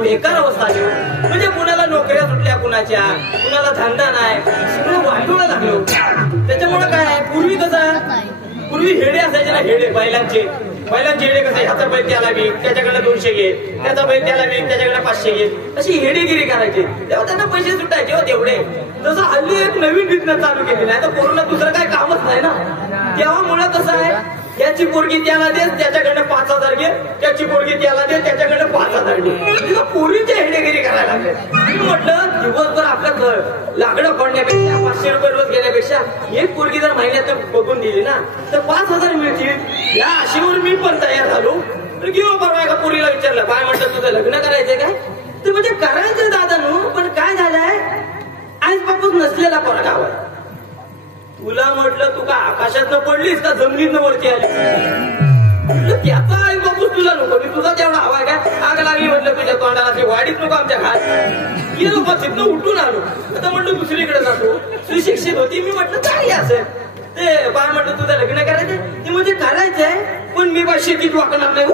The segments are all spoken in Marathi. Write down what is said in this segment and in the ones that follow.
बेकार अवस्था आली. म्हणजे कुणाला नोकऱ्या सुटल्या, कुणाच्या कुणाला धंदा नाही, सगळं वाटोळं लागलो. त्याच्यामुळे काय पूर्वी कसं, पूर्वी हेडे असायचे ना, हेडे बैलांचे हेडे कसे, ह्याचा बैल त्याला विक, त्याच्याकडे 200 घे, त्याचा बैल त्याला विक, त्याच्याकडे 500 घे, अशी हेडेगिरी करायची. तेव्हा त्यांना पैसे सुटायचे हो तेवढे. तसं हल्ली एक नवीन बिझनेस चालू केली नाही, तर कोरोना दुसरं काय कामच नाही ना. तेव्हा कसं आहे, याची पोरगी त्याला दे, त्याच्याकडे 5,000 घे, त्याची पोरगी त्याला दे, त्याच्याकडे 5,000 घे. तिला पोरीच्या हेडेगिरी करायला लागले. मी म्हटलं दिवसभर आपलं लाकडं फोडण्यापेक्षा, 500 रुपये रोज घेण्यापेक्षा एक पोरगी जर महिन्यात बघून दिली ना तर 5,000 मिळतील. या आशेवर मी पण तयार झालो. तर घेऊ परवा एका पोरीला विचारलं, काय म्हणतात तुझं लग्न करायचंय काय? तर म्हणजे करायचंय दादा नो, पण काय झालंय, आईबापच नसलेला पोरगा गावात. तुला म्हटलं तू का आकाशात न पडलीस का जमिनीत वरती आली? त्याचा आई बापूच तुला नको, मी तुझा तेवढा हवा काय? आग लागली म्हटलं तुझ्या तोंडाला, ते वाढीत नको आमच्या घात. गेलो तिथनं उठून आलो. आता म्हटलं दुसरीकडे जातो. सुशिक्षित होती, मी म्हटलं चांगली असेल. ते बाय म्हटलं तुझं लग्न करायचंय? ते म्हणजे करायचंय, पण मी बा शेतीत वाकणार नाही.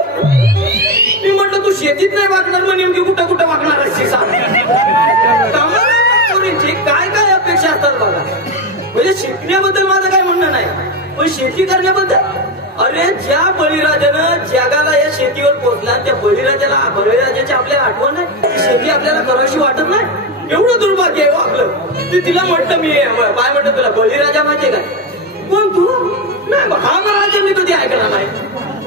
मी म्हटलं तू शेतीत नाही वाकणार, मग नेमकी कुठं कुठं वाकणार आहे? काय काय अपेक्षा असतात बघा. म्हणजे शिकण्याबद्दल माझं काय म्हणणं नाही, पण शेती करण्याबद्दल, अरे ज्या बळीराजानं जगाला या शेतीवर पोहोचला, त्या बळीराजाची आपल्याला आठवण नाही, शेती आपल्याला करावीशी वाटत नाही. एवढं दुर्भाग्य आहे आपलं. ते तिला म्हटलं, मी काय म्हटलं तुला बळीराजा माहितीये का? कोण तू? नाही हा महाराजा मी कधी ऐकला नाही.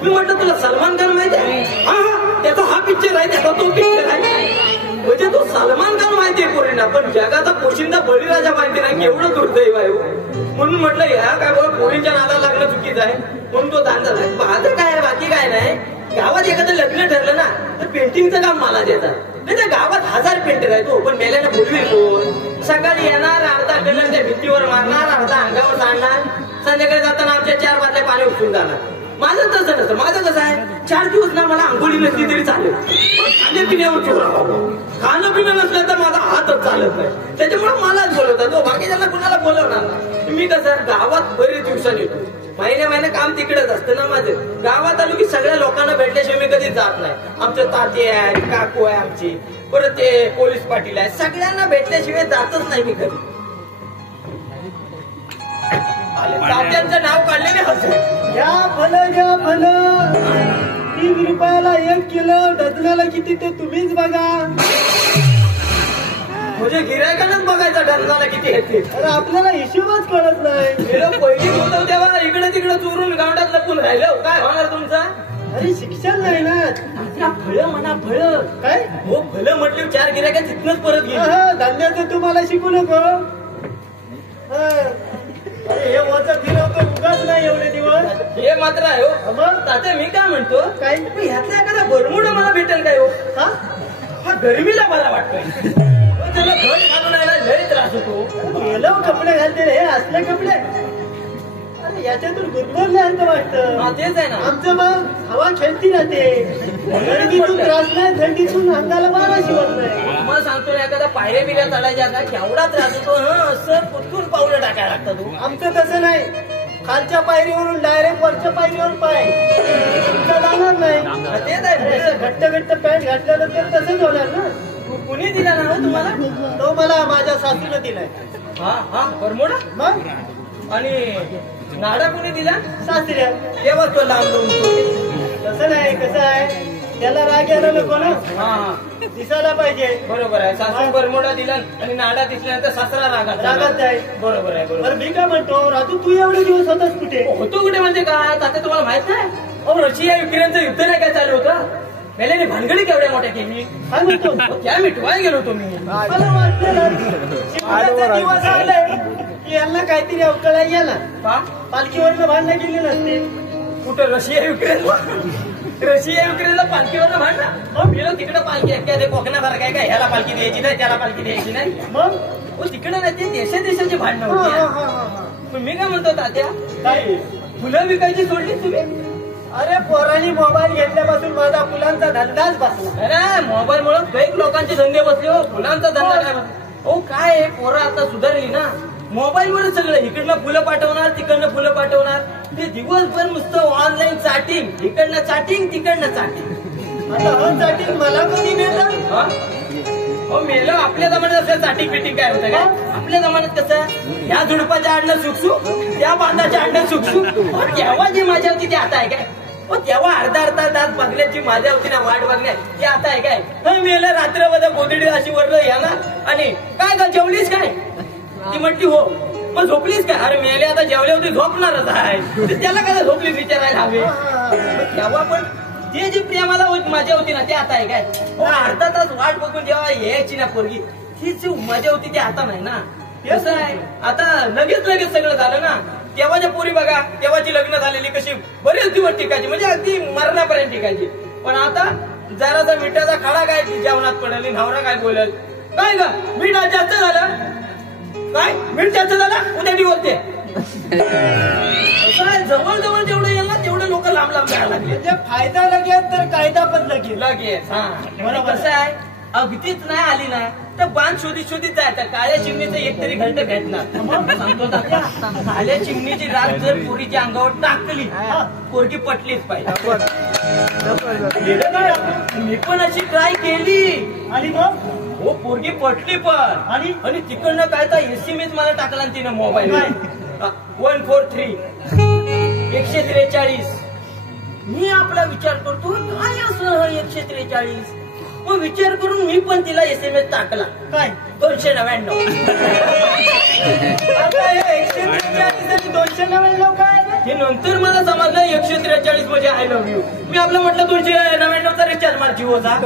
मी म्हटलं तुला सलमान खान माहिती आहे? हा, त्याचा हा पिक्चर आहे, त्याचा तो पिक्चर आहे. म्हणजे तो सलमान खान माहितीये पोरींना, पण जगाचा पोशिंदा बळीराजा माहिती नाही. केवढं दुर्दैव आहे. म्हणून म्हटलं या काय बघ, पोरींच्या नादाला लागणं चुकीचं आहे, म्हणून तो धंदा नाही. माझं काय आहे, बाकी काय नाही. गावात एखादं लग्न ठरलं ना तर पेंटिंगचं काम मला देतात. नाही त्या गावात 1000 पेंटर आहे तो, पण मेल्यानं बोलवी कोण? सकाळी येणार, अर्धा कलर त्या भिंतीवर मारणार, अर्धा अंगावर सांडणार, संध्याकाळी जाताना आमच्या 4 बाटल्या पाणी उचलून जाणार. माझं तसं नसतं. माझं कसं आहे, 4 दिवस ना मला आंघोळी नसली तरी चालेल, खाण्यापिण्यावर चोरा खाणं पिणं नसलं तर माझा हातच चालत नाही. त्याच्यामुळे मलाच बोलवतात. बाकीच्यांना कुणाला बोलवणार नाही. मी कसं गावात बरेच दिवसांनी येतो, महिने काम तिकडेच असतं ना माझं. गावात आलो की सगळ्या लोकांना भेटल्याशिवाय मी कधी जात नाही. आमचं ताते आहे, काकू आहे आमची, परत ते पोलीस पाटील आहे, सगळ्यांना भेटल्याशिवाय जातच नाही मी कधी. तात्यांचं नाव काढलेले हसू घ्या भलं 3 रुपयाला 1 किलो, डझनाला किती ते तुम्हीच बघा. म्हणजे गिरायकांनाच बघायचा डझनाला किती येते. अरे आपल्याला हिशोबच कळत नाही. पहिली होतो तेव्हा इकडे तिकडे चोरून गावड्यात लपून राहिलं. काय होणार तुमचा? अरे शिक्षण नाही ना. फळं म्हणा, फळं काय हो, फळं म्हटले 4 गिरायका तिथनच परत गेली. धंद्याचं तुम्हाला शिकू नको. हे वचन फिरवतो उगाच नाही एवढे दिवस. हे मात्र आहे हो. मग तात्या मी काय म्हणतो, काय ह्यातला एखादा बरमुडा मला भेटेल काय हो? हा गरमीला मला वाटतोय. त्याला घर घालून यायला लय त्रास होतो. गेलो कपडे घालते रे, असले कपडे. अरे याच्यातून गुदमरल्यासारखं वाटतं. तेच आहे ना आमचं. मग हवा खेळती राहते, गरमीतून त्रास नाही, थंडीतून अंगाला बारा शिवत नाही. मला सांगतो ना, एखादा पायऱ्या बिऱ्या चढायच्या का केवढा त्रास होतो. असं कुठून पावलं टाकायला लागतं तू. आमचं तसं नाही, खालच्या पायरीवरून डायरेक्ट वरच्या पायरीवर पाय जाणार नाही. तेच आहे, घट्ट पॅन्ट घातल्यानंतर तसंच होणार ना. कुणी दिला ना तुम्हाला? तो मला माझ्या सासूनं दिलाय. हा बरमोडा. मग आणि नाडा कुणी दिला? सासऱ्या. तेव्हा तो लांब तसं नाही, कसं आहे, त्याला राग यायला नको ना. दिसायला पाहिजे. बरोबर आहे. सासू बरमोडा दिला आणि नाडा दिसल्यानंतर सासरा रागात जाईल. बरोबर आहे. बरोबर. मी काय म्हणतो, राजू तू एवढे दिवस होतास कुठे? होतो कुठे म्हणजे काय तात्या, तुम्हाला माहित नाही? अहो रशिया युक्रेनचं युद्ध नाही काय चालू होतं, मेल्याने भानगडी केवढ्या मोठ्या केली. काय म्हणतो? त्या मिटवाय गेलो होतो मी. मला वाटलं दिवस आले की यांना काहीतरी अवकळा गेला. पालखीवरनं भांडणं केली नसते. कुठं रशिया युक्रेनला पालखीवरनं भांडणं? गेलो तिकडे पालखी आहे कोकणासारखं आहे का, ह्याला पालखी द्यायची नाही, त्याला पालखी द्यायची नाही. मग तिकडे नाही, ते देशाची भांडणं होती. पण मी काय म्हणतो तात्या, काय फुलं विकायची सोडली तुम्ही? अरे पोरांनी मोबाईल घेतल्यापासून माझा फुलांचा धंदाच बसला. अरे मोबाईल मुळे कैक लोकांचे धंदे बसले हो. फुलांचा धंदा काय? हो काय पोरं आता सुधारली ना, मोबाईलवरच सगळं. इकडनं फुलं पाठवणार, तिकडनं फुलं पाठवणार. ते दिवसभर नुसतं ऑनलाईन चॅटिंग, इकडनं चॅटिंग, तिकडनं चॅटिंग. आता हसाठी मला कधी मिळतात हा? हो मेलं आपल्या जमान्यात असं चाटिंग बिटिंग काय होतं काय आपल्या जमान्यात कसं ह्या झुडपाच्या आडणं सुखसुख त्या बांधाच्या आडणं सुखसुख तेव्हा जी मजा होती ती आता आहे काय तेव्हा अर्धा तास बघण्याची मजा होती ना वाट बघण्यात ती आता आहे काय मेलं रात्रभर गोदडी अशी वरलं या ना आणि काय का जेवलीस काय ती म्हटली हो मग झोपलीस काय अरे मेले आता जेवले होते झोपणारच आहे तर त्याला काय झोपलीस विचारायला हवे तेव्हा पण जे जी प्रेमाला मजा होती ना ते आता आहे काय अर्धा तास वाट बघून जेव्हा यायची ना पोरगी ती जी मजा होती ती आता नाही ना कसं आहे आता लगेच सगळं झालं ना तेव्हाच्या पोरी बघा तेव्हाची लग्न झालेली कशी बरेच दिवस टिकायची म्हणजे अगदी मरणापर्यंत टिकायची पण आता जरासा मिठाचा खडा काय जेवणात पडली नवरा काय बोलल काय ग मीठ जास्त झालं काय मीठ जास्त झालं उद्या बोलते जवळ जेवढं येईल ना तेवढे लोक लांब जायला लागले म्हणजे फायदा लगेच तर कायदा पण लगेच हा बरोबर कसं आहे अगदीच नाही आली ना तर बांध शोधित जायचं काळ्या चिमणीचं एक तरी घंट भेटणार सांगतो दादा काळ्या चिमणीची राग जर पोरीच्या अंगावर टाकली पोरगी पटलीच पाहिजे मी पण अशी ट्राय केली आणि मग हो पोरगी पटली पण आणि तिकडनं काय तर SMS मला टाकला तिनं मोबाईल 143 143 मी आपला विचार करतो काय असं 143 मग विचार करून मी पण तिला SMS टाकला काय 299 299 काय हे नंतर मला समजलं 143 म्हणजे आय लव्ह यू मी आपलं म्हटलं 299चा रिचार्ज मारची होता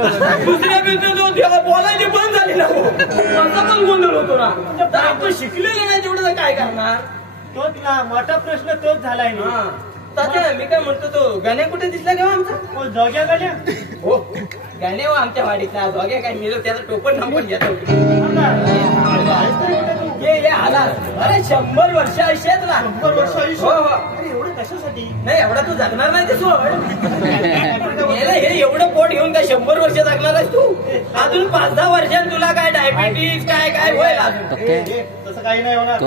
दुसऱ्या बिझनेस बोलायची बंद झाली ना माझा पण गोंधळ होतो ना तर आपण शिकलेलं नाही तेवढं काय करणार तोच ना मोठा प्रश्न तोच झालाय ना तात्या मी काय म्हणतो तो गाण्या कुठे दिसला का आमचा जोग्या गाण्या हो गाणे हो आमच्या वाडीतला जोग्या काय मिळतो त्याचा टोपण नंबर घेतो हे आला अरे 100 वर्ष आयुष्यातला 100 वर्ष आयुष्य हो हो अरे एवढं कशासाठी नाही एवढा तू जगणार नाही ते सोड हे एवढं पोट घेऊन काय 100 वर्ष जगणार आहेस तू अजून 5-10 वर्षांत तुला काय डायबिटीज काय होईल अजून तसं काही नाही होणार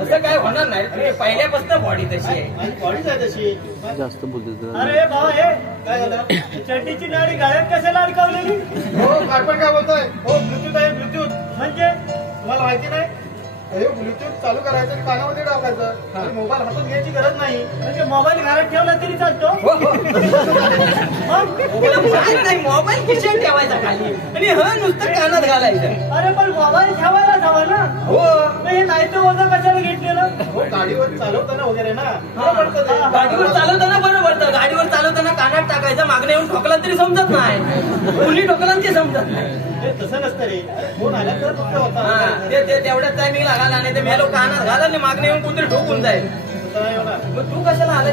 तसं काय होणार नाही पहिल्यापासून बॉडी तशी आहे बॉडीच आहे तशी जास्त बोलतो अरे बाबा हे काय झालं चड्डीची नाडी गाळ्यात कशाला अडकवलेली हो आपण काय बोलतोय हो ब्लूटूथ आहे ब्लूटूथ म्हणजे तुम्हाला माहिती नाही हे ब्लूटूथ चालू करायचं आणि कानामध्ये टाकायचं मोबाईल हातात घ्यायची गरज नाही म्हणजे मोबाईल घरात ठेवला तरी चालतो मोबाईल खिशात ठेवायचा खाली आणि नुसतं कानात घालायचं अरे पण मोबाईल ठेवायला हवा ना हो हे नाही तर वजन कशाला घेतलेलं हो गाडीवर चालवताना वगैरे ना गाडीवर चालवताना बरं पडतं गाडीवर चालवताना कानात टाकायचं मागणं येऊन ठोकला तरी समजत नाही मुली ठोकला ते समजत नाही तसं नसतं रे फोन आला तर फक्त होता ते तेवढ्याच टायमिंग घाला आणि ते मेलो कानात घाला आणि मागणं येऊन कुठे ठोकून जाईल मग तू कशाला आलाय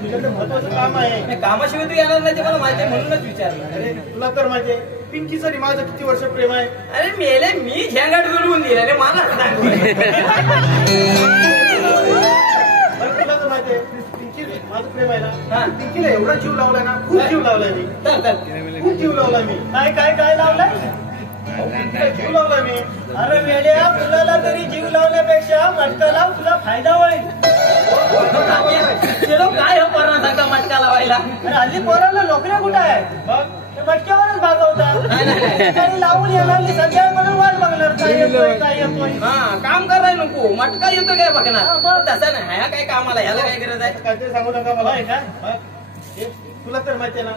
तुझ्याकडे महत्वाचं काम आहे कामाशिवाय तू येणार नाही ते मला माहिती आहे म्हणूनच विचारलं अरे तुला तर माहिती आहे पिंकीचं आणि माझं किती वर्ष प्रेम आहे अरे मेले मी झेंगाट जुळवून दिला रे मला तुला तर माहिती आहे पिंकी माझं प्रेम आहे ना पिंकीला एवढा जीव लावलाय ना खूप जीव लावलाय मी खूप जीव लावलाय मी काय लावलाय जीव लावलाय मी अरे मेल्या फुलाला तरी जीव लावण्यापेक्षा मटकाला तुला फायदा होईल काय हो पोरांना सांगता मटका लावायला अरे हल्ली पोराला नोकऱ्या कुठं आहे मग मटक्यावरच भागवतात लावून येणार सगळ्या म्हणून वाट बघणार काय येतोय हा काम करायला नको मटका येतो काय बघणार तसं नाही ह्या काय कामाला ह्याला काय गरज आहे काहीतरी सांगू नका मला काय तुला तर माहिती आहे ना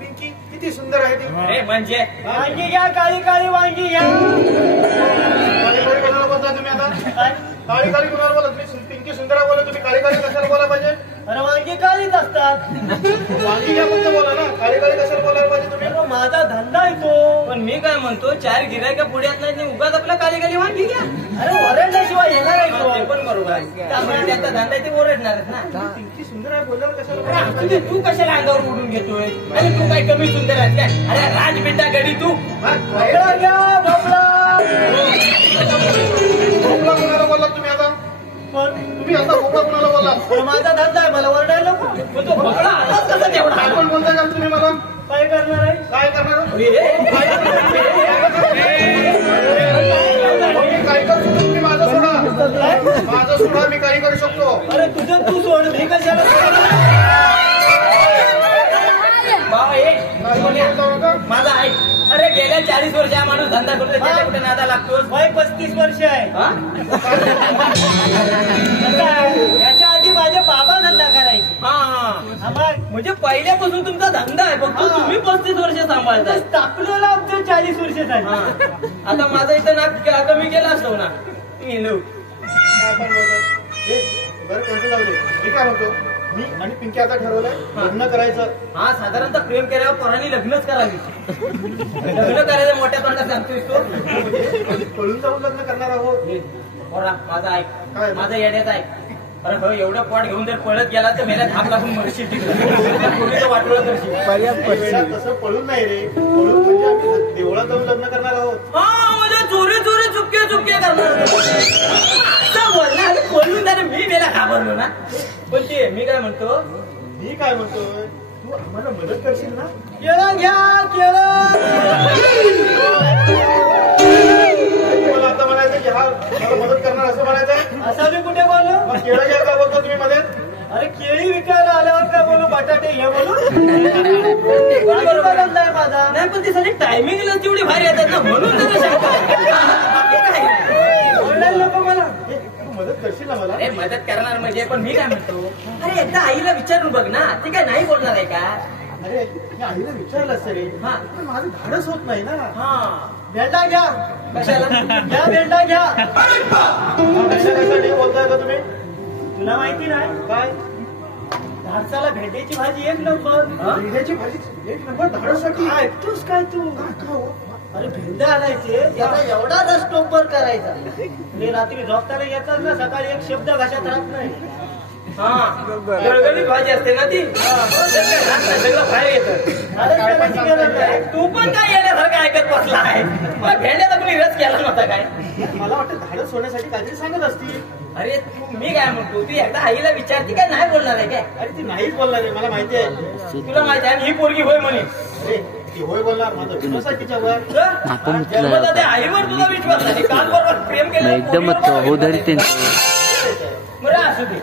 पिंकी किती सुंदर आहे ती अरे म्हणजे वांगी घ्या काळी वांगी घ्या काळी कोणाला बोलता तुम्ही आता काळी कोणाला बोला तुम्ही पिंकी सुंदर बोला तुम्ही काळी कशाला बोला पाहिजे अरे वांगी काळीच असतात वांगी घ्या फक्त बोला ना काळी कशाला बोलायला पाहिजे तुम्ही माझा धंदा आहे तो पण मी काय म्हणतो 4 गिरायका पुढ्यात नाही उगाच आपला काळी वांगी घ्या अरे ओरडल्याशिवाय येणार आहे ते पण बरोबर आहे त्यामुळे त्यांचा धंदा आहे ते ओरडणारच ना पिंकी सुंदर आहे बोलल्यावर कशाला तू कशाला अंगावर उडून घेतोय आणि तू काय कमी सुंदर आहेस काय अरे राज बेटा गडी तू घ्या भोपळा कोणाला बोलला तुम्ही आता तुम्ही आता भोपळा कोणाला बोलला माझा धंदा आहे मला ओरडायला नको तो भोपळा आताच कसा तेवढा काय पण बोलता का तुम्ही मला काय करणार आहे काय करणार काय करू शकतो तुम्ही माझं सोडा मी काही करू शकतो अरे तुझं तू सोड मी कशाला नाही बोलतो का? माझा आहे. अरे गेल्या 40 वर्ष हा माणूस धंदा करतो त्याच्या कुठे नादा लागतोस. वय 35 वर्ष आहे. हा? याच्या आधी माझे बाबा धंदा करायचे. हा. म्हणजे पहिल्यापासून तुमचा धंदा आहे फक्त तुम्ही 35 वर्ष सांभाळताय. स्थापनेला आमचं 40 वर्ष झाली. आता माझा इथं नाक कमी केला असतो ना गेलो. बरं कोणतं जाऊ दे. मी काय म्हणतो, मी आणि पिंकी आता ठरवलंय लग्न करायचं. हा साधारणतः प्रेम केल्यावर पोरांनी लग्नच करावी. लग्न करायचं मोठ्या तोंडात सांगतोय तो. पळून जाऊन लग्न करणार आहोत. पोरा माझा ऐक. काय? माझा येण्यात आहे. अरे हो एवढं पोट घेऊन जर पळत गेला तर मेला धाप लागून मरशी वाटवलं करशील. तसं पळून नाही रे. पळून म्हणजे आम्ही देवळात जाऊन लग्न करणार आहोत. हा म्हणजे चोरी चोरी चुपके चुपके करणार. बोलणार पळून जाणे मी मेला घाबरलो ना. पण ते मी काय म्हणतो, मी काय म्हणतोय, तू आम्हाला मदत करशील ना? केळं घ्या केळं. मला आता म्हणायचं की हा मला मदत करणार असं म्हणायचं. असं मी कुठे बोललो? केळं घ्या का बोलतो तुम्ही मदत? अरे केळी विकायला आल्यावर काय बोलू, बटाटे हे बोलू. माझा नाही पण ते सगळी टायमिंगला तेवढी भारी येतात ना म्हणून नको मला. तू मदत करशील ना मला? अरे मदत करणार म्हणजे पण मी काय म्हणतो, अरे एकदा आईला विचारून बघ ना, ती काय नाही बोलणार आहे का? अरे मी आईला विचारलं रे. हा पण माझं धाडस होत नाही ना. हा भेंडा घ्या. कशाला घ्या भेंडा घ्या. कशासाठी बोलताय का तुम्ही? तुला माहिती नाही काय? धाडसाला भेंड्याची भाजी एक नंबर. भेंड्याची भाजी एक नंबर धाडसाठी. ऐकतोस काय तू? अरे भेंडा आणायचे, त्याचा एवढा रस टोपर करायचा. मी रात्री झोपताना येतात ना, सकाळी एक शब्द घशात राहत नाही. हा गळगळीत भाजी असते ना ती. सगळं बाहेर येतं. तू पण काय येण्यासारखं ऐकत बसला आहे. भेंड्याचा कोणी रस केला नव्हता काय? मला वाटतं धाडस होण्यासाठी काहीतरी सांगत असतील. अरे मी काय म्हणतो, ती एकदा आईला विचारती काय नाही बोलणार आहे काय? अरे ती नाहीच बोलणार आहे, मला माहिती आहे. तुला माहिती आहे ही पोरगी होय म्हणे. ती होय बोलणार. माझा विश्वास आहे तिच्यावर. जन्मता आईवर तुझा विश्वास नाही. काल बरोबर प्रेम केलं एकदमच हो धरी ते बरं असू दे.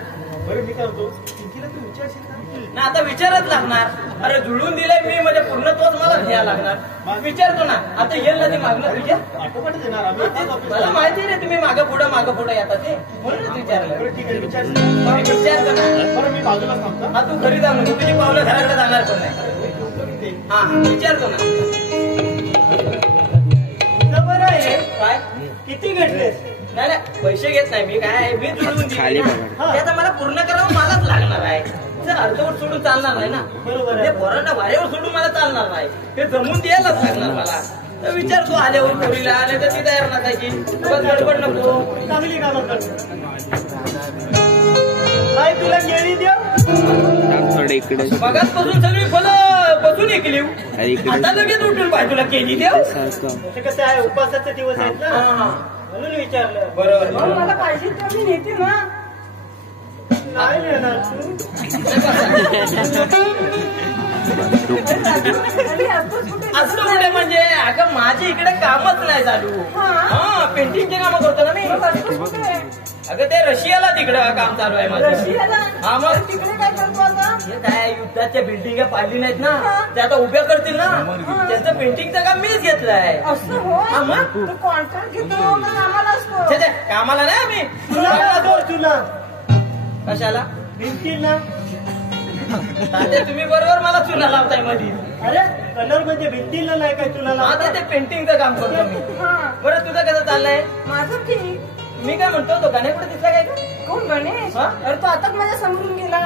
बरं मी काय म्हणतो, पिंकीला तू विचारशील का? ना आता विचारच लागणार. अरे जुळून दिलंय मी म्हणजे पूर्ण तोच मला घ्यायला लागणार. विचारतो ना आता येईल ना ते मागणं तुझ्या. आटोपाट देणार आम्ही. मला माहिती रे तुम्ही मागं पुढं येतात ते म्हणूनच विचारलं. बरं ठीक आहे विचार. विचारतो ना. बरं मी बाजूला थांबतो. हा तू घरी जा म्हणजे तुझी पावलं घराकडे जाणार पण नाही. हा विचारतो ना. बरं आहे. काय किती घेतलेस? नाही नाही पैसे घेत नाही मी. काय मी जुळवून खाली दिली ना. ते आता मला पूर्ण करावं मलाच लागणार आहे. अर्धवट सोडून चालणार नाही ना. बरोबर ते पोरांना वाऱ्यावर सोडून मला चालणार नाही. ते जमून द्यायलाच लागणार मला. तर विचारतो आल्यावर पोरीला आले तर ती तयार नसायची. गडबड नको. चांगली कामं कर. काय तुला केळी द्या? थोडं इकडे मगाचपासून सगळी फळं बसून ऐकली. इकडे आता लगेच उठून पाहिजे तुला केली देव. सारखं ते कसं आहे, उपासाचे दिवस आहेत ना हा म्हणून विचारलं. बरोबर. मला पाहिजे तर मी नेते ना. नाही येणार तू. असं कुठे म्हणजे अगं माझे इकडे कामच नाही चालू. हा पेंटिंगचे कामं करतो ना मी. अगं ते रशियाला तिकडे काम चालू आहे माझं. हा मग तिकडे काय करतो आता? हे काय युद्धाच्या बिल्डिंग पाहिली नाहीत ना, त्या आता उभ्या करतील ना. त्यांचं पेंटिंगचं काम मीच घेतलंय. असं हो. हा मग तू कॉन्ट्रॅक्ट घेतो का कामाला असतो? छे, छे, कामाला नाही आम्ही. तुला कशाला भिंतील ना. तात्या, तुम्ही बरोबर मला चुना लावताय मध्ये. अरे कलर म्हणजे भिंतील नाही काय तुला आता लावता? ते पेंटिंगचं काम करतो मी. हा बरं तुझं कसं चाललंय? माझं ठीक. मी काय म्हणतो तो गाणे कुठे दिसला काय का? कोण गणेश? हा? अरे तो आताच माझ्या समोरून गेला.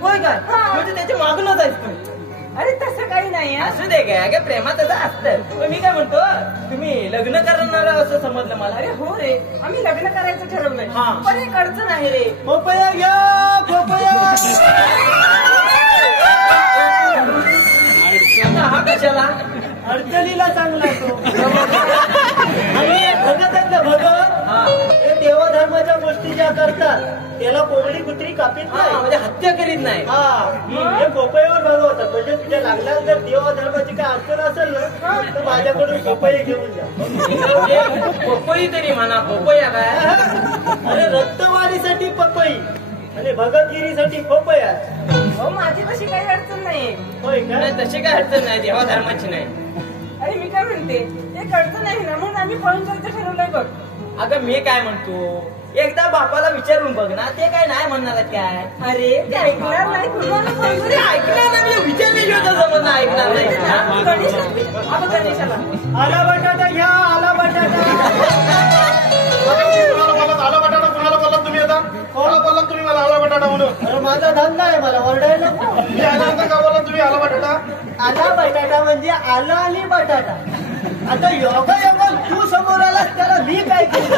होय काय? हा. म्हणजे त्याच्या मागूनच आहेस तू. अरे तसं काही नाही. असू दे काय, अगं प्रेमात असं असतं. पण मी काय म्हणतो, तुम्ही लग्न करणार असं समजलं मला. अरे हो रे, आम्ही लग्न करायचं ठरवलंय. हा. पण एक अडचण आहे रे. पोपया घ्या पोपया. आता हा कशाला? अडचणीला चांगला तो. आणि भगत आहेत ना भगत, हा हे देवधर्माच्या गोष्टी ज्या करतात त्याला कोंबडी कुत्री कापीत हा, नाही. म्हणजे हत्या करीत नाही. हा हे पोपयावर भागवतात. म्हणजे तुझ्या लागल्यास जर देवधर्माची काय अडचण असेल ना तर माझ्याकडून पोपई घेऊन जा. पपई तरी म्हणा, पपया काय? अरे रक्तवाढीसाठी पपई. आणि भगतगिरीसाठी खूप यार. हो माझी तशी काही अडचण नाही. होय का? नाही तशी काय अडचण नाही, देवा धर्माची नाही. अरे मी काय म्हणते एक अडचण नाही ना म्हणून आम्ही पळून जायचं ठरवलंय बघ. अगं मी काय म्हणतो, एकदा बापाला विचारून बघ ना, ते काय नाही म्हणणार आहेत काय. अरे ते ऐकणार नाही तुम्हाला पण. अरे ऐकणार नाही म्हणजे विचारल्याशिवाय तर जमत नाही, ऐकणार नाही. हा? गणेशाला आला बटाटा घ्या, आला बटाटा. आला बटाटा कुणाला बोललात तुम्ही आता? कोणाला बोललात तुम्ही मला आला बटाटा म्हणून? अरे माझा धंदा आहे, मला ओरडायला नको. मी आल्यानंतर का बोललात तुम्ही आला बटाटा? आला बटाटा म्हणजे आला आणि बटाटा. आता योगा तू समोर आलास त्याला मी काय केलं?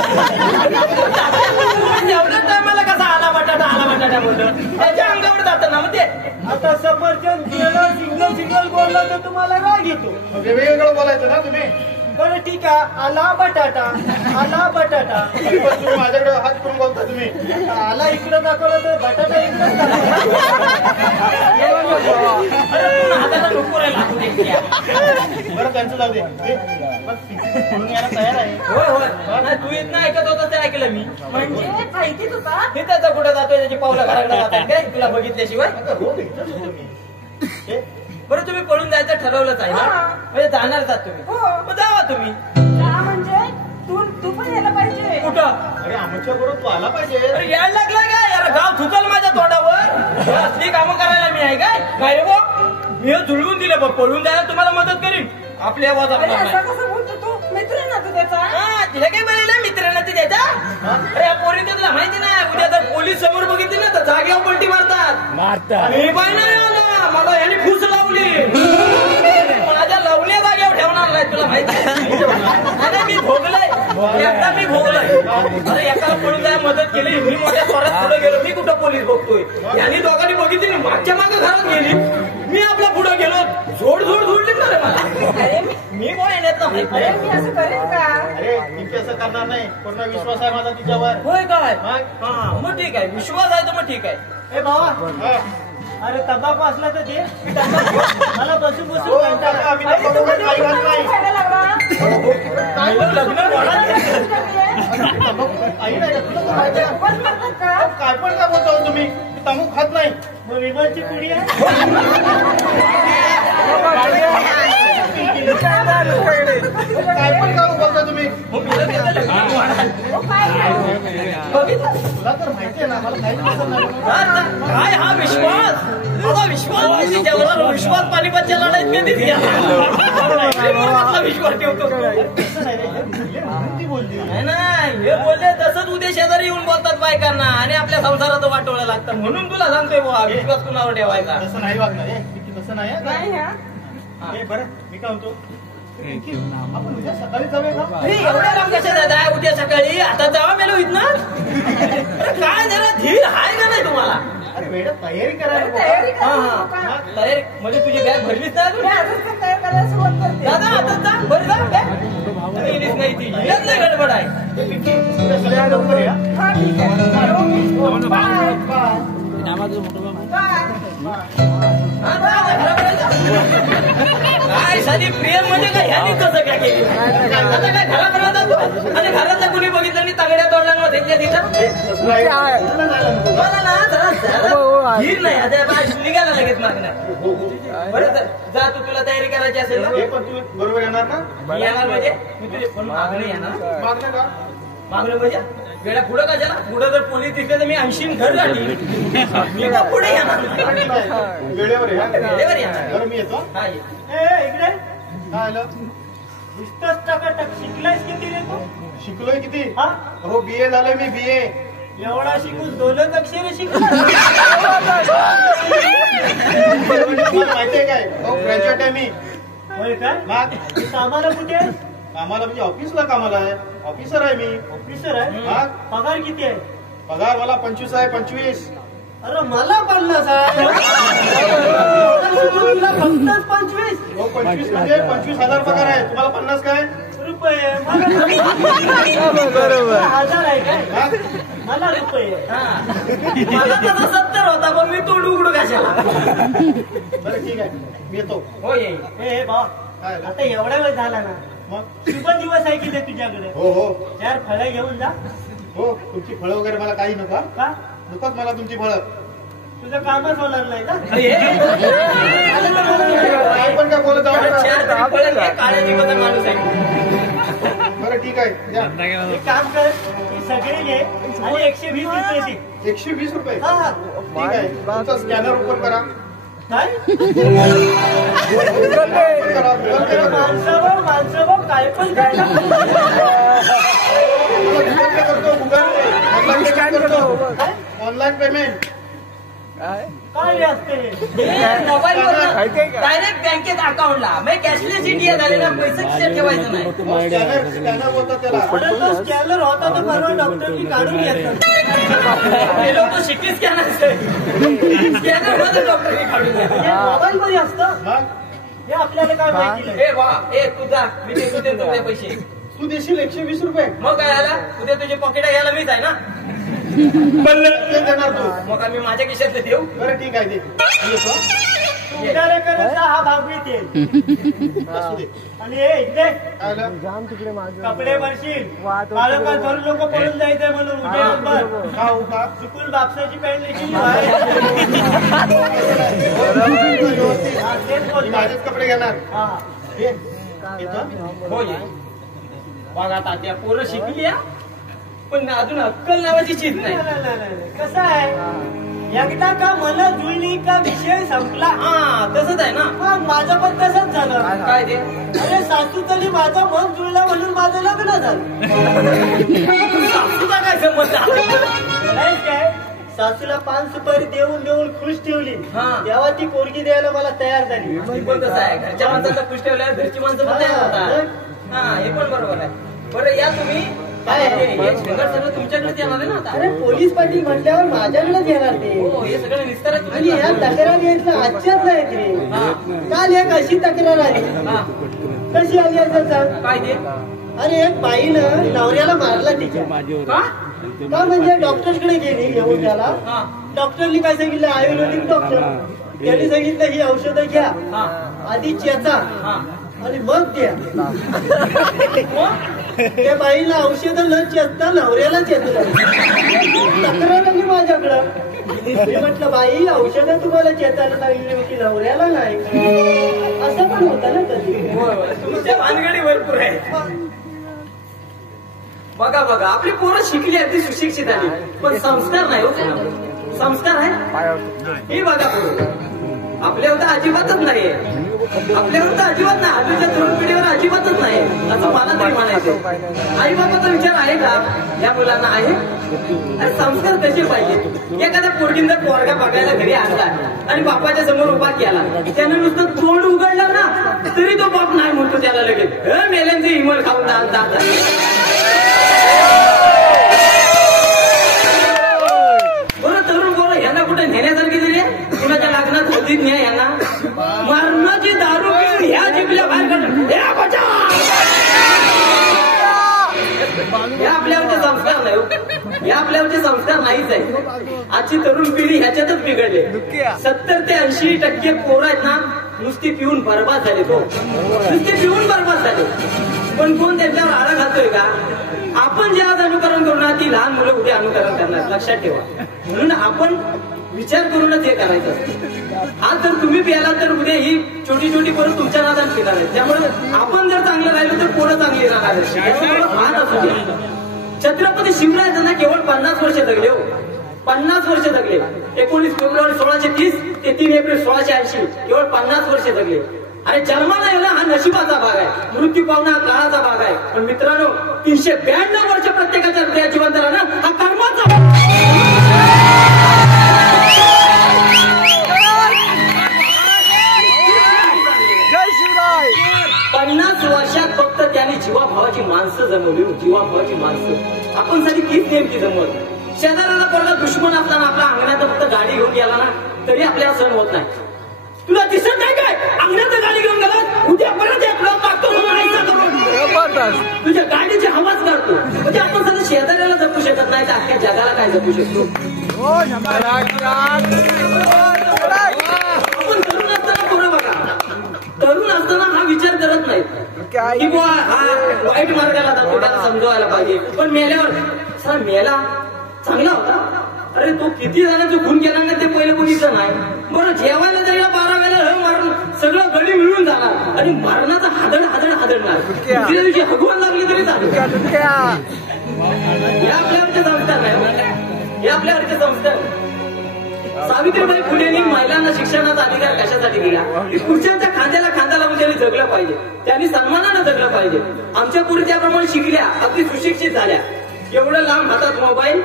एवढ्या टायमाला कसा आला बटाटा बोलतो, त्याच्या अंगावर जातं ना मग ते. आता सफरचंद केलं सिंगल बोललं तर तुम्हाला राग येतो. वेगवेगळं बोलायचं ना तुम्ही. बरं ठीक आहे, आला बटाटा. तरी पण तुम्ही माझ्याकडे हात करून बोलता तुम्ही. आला इकडं दाखवलं तर बटाटा इकडं हाताला नको रे लागू दे. बरं त्यांचं जाऊ दे. पण म्हणून यायला तयार आहे. होय नाही, तू इथं ऐकत होता ते ऐकलं मी. म्हणजे माहितीच होता. हे त्याचा कुठं जातोय, त्याची पावलं घराकडे जातात काय तुला बघितल्याशिवाय. हो इथंच होतो मी. बरं तुम्ही पळून जायचं ठरवलंच आहे ना, हा. म्हणजे जाणार का तुम्ही? हो. मग जावा तुम्ही. का म्हणजे तू पण यायला पाहिजे. कुठं? अरे आमच्या बरोबर तू आला पाहिजे. अरे यायला लागला काय यार, गाव थुकल माझ्या तोंडावर. असली कामं करायला मी आहे काय? नाही रे बो, मी हे जुळवून दिलं बघ, पळून जायला तुम्हाला मदत करीन. आपल्या आवाज अरे आपला असं कसं बोलतो तू? मित्र आहे ना तू त्याचा. हा, तिला काय बोलायला मित्रांना ते द्यायचा. अरे या पोरीने तुला माहिती नाही, उद्या जर पोलीस समोर बघितली ना तर जागेवर पलटी मारतात. मी पाहिलं आला मला याने फुस लावली. माझ्या लावल्या जागेवर ठेवणार नाही, तुला माहिती आहे. अरे मी भोगलंय, एकदा मी भोगलंय. अरे एकाला पळून जायला मदत केली, मी मोठ्या स्वरात पुढे गेलो. मी कुठं पोलीस बघतोय, यांनी दोघांनी बघितली मागच्या मागे घरात गेली. मी आपला पुढे गेलो, झोड जोडली ना रे मला. अरे मी कोण येण्यात ना माहिती अरे आहे. मी असं करेन का? अरे मी असं करणार नाही. पूर्ण विश्वास आहे माझा तुझ्यावर. होय काय? मग? हा मग ठीक आहे, विश्वास आहे तर मग ठीक आहे. ए भावा, हा. अरे तंबाखू असला तर दे. मला बसून हो, बसून कंटाळा. आम्ही अरे तू तंबाखू कधी काही घात नाही. खायला लागला? लग्न वाढत आहे. तंबाखू काही नाही का? तुला तर माहिती आहे. बस करतात का? काय पण काय बोलतो तुम्ही? मी तंबाखू खात नाही. मग विमलची पुडी आहे. काय पण काय बोलता तुम्ही? मग तुला त्याचं लग्न वाढत. हो, काय नाही. बघितलं? तुला तर माहिती आहे ना मला काही पसंत नाही. काय हा विश्वास, माझा विश्वास तिच्यावर. विश्वास पानिपतच्या लढाईत कधीच गेला. आपला विश्वास ठेवतो. तसं नाही रे. हे म्हणून ती बोलली. नाही हे बोलले तसंच उद्या शेजारी येऊन बोलतात बायकांना आणि आपल्या संसारात वाटोळं लागतं. म्हणून तुला सांगतोय बुवा, विश्वास कुणावर ठेवायचा. तसं नाही वागणार. तसं नाही आहे. नाही हा. हे बरं मी काय म्हणतो आपण उद्या सकाळी जाऊया का? अरे एवढ्या लांब कशा जात आहे उद्या सकाळी? आता जावा मेलो इथनं. अरे काय जरा धीर आहे का नाही तुम्हाला? अरे वेळेत तयारी अरे करायला तयारी हा करा हा तयारी म्हणजे तुझी बॅग भरलीच नाही मी तू? आजच पण तयार करायला सुरुवात करते. दादा आता जा बरं जा बॅग. गेलीच नाही ती, येत नाही गडबड आहे. उद्या सकाळी लवकर या. हा ठीक आहे. बाय. बाय. हा, जा, जा, घराकडे जा. काय साधी प्रेम म्हणजे काय ह्यानी कसं काय केली? आता काय घराकडे जातो आणि घरातल्या कुणी बघितलं आणि तांगड्या तोडल्यावर त्यांच्या तिथं तसं नाही. तुला जायला नको. मला ना जरा धीर नाही. आता बाहेर निघायला लगेच मागणार. बरं तर जा, तू तुला तयारी करायची असेल ना हे पण तुम्ही बरोबर येणार ना? मी येणार म्हणजे मी तुझे पण मागणं येणार. मागणं का? मागणं म्हणजे वेळा पुढं का झाला? पुढं जर पोलीस दिसले तर मी 80 घर गाठी. मी का पुढे येणार? वेळेवर या. वेळेवर येणार. बरं मी येतो. हा, ये. इकडे काय आलं? नुसतंच टकाटक शिकलायस किती रे तू? शिकलोय किती? हा हो BA झालोय मी BA. एवढा शिकून 2 अक्षर शिकला. तुम्हाला माहितीये काय? हो ग्रॅज्युएट आहे मी. होय काय? मग तू कामाला कुठे आहे? कामाला म्हणजे ऑफिसला कामाला आहे. ऑफिसर आहे मी. ऑफिसर आहे. मग पगार किती आहे? पगार मला 25 आहे. 25. अरे मला 50 आहे. तुला फक्तच 25 हो 25 म्हणजे 25,000 पगार आहे. तुम्हाला 50 काय? रुपये. मला 1000 आहे काय? मग मला रुपये. हा. मला तसा 70 होता पण मी तोंड उघडू कशाला? बरं ठीक आहे मी येतो. हो येईल. ए बा काय आलं? आता एवढा वेळ झाला ना, मग शुभ दिवस आहे की ते तुझ्याकडे. हो हो 4 फळं घेऊन जा. हो तुमची फळं वगैरे मला काही नका. का? नकोच मला तुमची बळत. तुझं कामच होणार नाही का? काय पण काय बोलत जाऊ नका. काळ्या जीवाचा माणूस आहे. बरं ठीक आहे या. एक काम कर, ही सगळी घे आणि 120 रुपये दे. 120 रुपये हा हा. ठीक आहे. तुमचा स्कॅनर ओपन करा. काय? ओपन करा. Google Pay करा. माणसावर काय पण काय ना. Google Pay करतो. Google Pay. Online payment करतो. काय? Online payment. काय रे असते हे? मोबाईल डायरेक्ट बँकेत अकाउंटला मी कॅशलेस इंडिया झालेला पैसे खिशात ठेवायचं नाही. स्कॅनर बोलतात त्याला. अरे तो स्कॅनर होता तर परवा डॉक्टरनी काढून घेतला. हे लोक सिटी स्कॅनर स्कॅनर मध्ये डॉक्टरने काढून हे मोबाईल मध्ये असतं. मग हे आपल्याला काय माहिती नाही. हे वा ए तुझा मी देतो तुझे पैसे. तू देशील 120 रुपये. मग काय आला उद्या तुझे पॉकेट घ्यायला मीच आहे ना. पण ते देणार तू. मग आम्ही माझ्या खिशातले देऊ. बरं ठीक आहे दे. येतो. उधारे करत जा, हा भागवीत येईल. असू दे. आणि हे इथे आलं. कपडे भरशील बाळका थोर लोक पळून जायचंय म्हणून उद्या नंबर का हो का? चुकून बापसाची पॅन्ट लिहिली व्यवस्थित. तेच मी बोलतो. माझेच कपडे घेणार. हा ये. येतो. हो ये बघा तात्या पोरं शिकली या पण अजून अक्कल नावाची चीज नाही. कसं आहे एकदा का मन जुळली का विषय संपला. हा तसंच आहे ना. मग माझं पण तसंच झालं. काय ते अरे सासू तरी माझं मन जुळलं म्हणून माझं लग्न झालं. तुझा काय संबंध नाही काय सासूला पान सुपारी देऊन देऊन खुश ठेवली. हा. तेव्हा ती पोरगी द्यायला मला तयार झाली. हे पण तसं आहे. घरच्या माणसाला खुश ठेवल्यावर घरची माणसं पण तयार होतात. हा हे पण बरोबर आहे. बरं या तुम्ही काय हे शंकर सगळं तुमच्याकडेच येणार आहे ना आता. अरे पोलीस पाटील म्हटल्यावर माझ्याकडेच येणार ते. हो हे सगळं निस्तार आणि ह्या तक्रार यायचं आजच्याच नाहीत रे. काल एक अशी तक्रार आली. कशी आली असं सांग. काय ते अरे एक बाईनं नवऱ्याला मारला तिच्या. का का म्हणजे डॉक्टरकडे गेली घेऊन त्याला. हा डॉक्टरनी काय सांगितलं आयुर्वेदिक डॉक्टर त्यांनी सांगितलं ही औषधं घ्या हा आधी चेचा हा आणि मग द्या. मग त्या बाईला औषधं न चेचता नवऱ्याला चेचलं. तक्रार आली माझ्याकडं. मी म्हटलं बाई औषधं तुम्हाला चेचायला लागली होती नवऱ्याला नाही. असं पण होतं ना कधी. तुमच्या भानगडी भरपूर आहे. बघा बघा आपली पोरं शिकली आहे ती सुशिक्षित आली पण संस्कार नाही हो. संस्कार आहे हे बघा पोरं आपल्यावर तर अजिबातच नाहीये. आपल्यावर तर अजिबात नाही. आजच्या तरुण पिढीवर अजिबातच नाही असं मला तरी म्हणायचं. आई बाबाचा विचार आहे का या मुलांना आहे. आणि संस्कार कसे पाहिजे. एखाद्या पोरगींचा पोरगा बघायला घरी आणला आणि बापाच्या समोर उभा केला त्यानं नुसतं तोंड उघडलं ना तरी तो बाप नाही म्हणतो त्याला लगेच मेल्यांचे हिमल खाऊन आणतात. बरं तरुण पोरं यांना कुठे नेण्यासारखी दिली कुणाच्या लग्नात हल्दीत न्या यांना मरणाची दारू पिऊन ह्या जिबल्या बाहेर काढून हे आपल्यावरचे संस्कार नाही. हे आपल्यावरचे संस्कार नाहीच आहे. आजची तरुण पिढी ह्याच्यातच बिघडले. 70 ते 80% पोरं आहेत ना नुसती पिऊन बरबाद झाले. तो नुसते पिऊन बरबाद झाले पण कोण त्यांच्यावर आळा घालतोय का. आपण जे आज अनुकरण करू ना ती लहान मुलं उद्या अनुकरण करणार लक्षात ठेवा. म्हणून आपण विचार करूनच हे करायचं असतं. आज जर तुम्ही प्याला तर उद्या ही छोटी छोटी पोरं तुमच्या नादात पिणार आहेत. त्यामुळे आपण जर चांगलं राहिलो तर पोरं चांगली राहणार आहेत. छत्रपती शिवरायांना केवळ 50 वर्ष जगले हो. 50 वर्ष जगले. 19 फेब्रुवारी 1630 ते 3 एप्रिल 1680 केवळ 50 वर्ष जगले. अरे जन्माला येणं हा नशिबाचा भाग आहे. मृत्यू पावणं हा काळाचा भाग आहे. पण मित्रांनो 392 वर्ष प्रत्येकाच्या हृदयात जिवंत राहणं हा कर्माचा भाग. जय शिवराय. 50 वर्षात फक्त त्याने जीवाभावाची माणसं जमवली. जीवाभावाची माणसं आपण साठी तीच नेमकी जमवली. शेजाऱ्याला कोणाला दुश्मन असताना आपल्या अंगणात फक्त गाडी घेऊन गेला ना तरी आपल्याला सण होत नाही. तुला दिसत नाही काय अंगणात गाडी घेऊन गेला उद्या परत टाकतो तुझ्या गाडीची हवाच काढतो. म्हणजे आपण सगळं शेजाऱ्याला जपू शकत नाही तर अख्ख्या जगाला काय जपू शकतो. आपण तरुण असताना पोरं बघा तरुण असताना हा विचार करत नाही की बुवा हा वाईट मार्गाला जातो त्याला समजवायला पाहिजे. पण मेल्यावर मेला चांगला होता अरे तो किती जणांचं खून केला ना ते पहिले बघितलं नाही. बरं जेवायला जायला 12 वेळेला मारून सगळं गडी मिळून जाणार आणि मरणाचा हादरणार. दुसऱ्या दिवशी हगवण लागली तरी चालेल. हे आपल्यावरचे संस्कार नाही, हे आपल्यावरचे संस्कार. सावित्रीबाई फुलेंनी महिलांना शिक्षणाचा अधिकार कशासाठी दिला? पुरुषांच्या खांद्याला खांदा लावून त्यांनी जगलं पाहिजे, त्यांनी सन्मानानं जगलं पाहिजे. आमच्या पुढे त्याप्रमाणे शिकल्या, अगदी सुशिक्षित झाल्या. एवढं लांब हातात मोबाईल,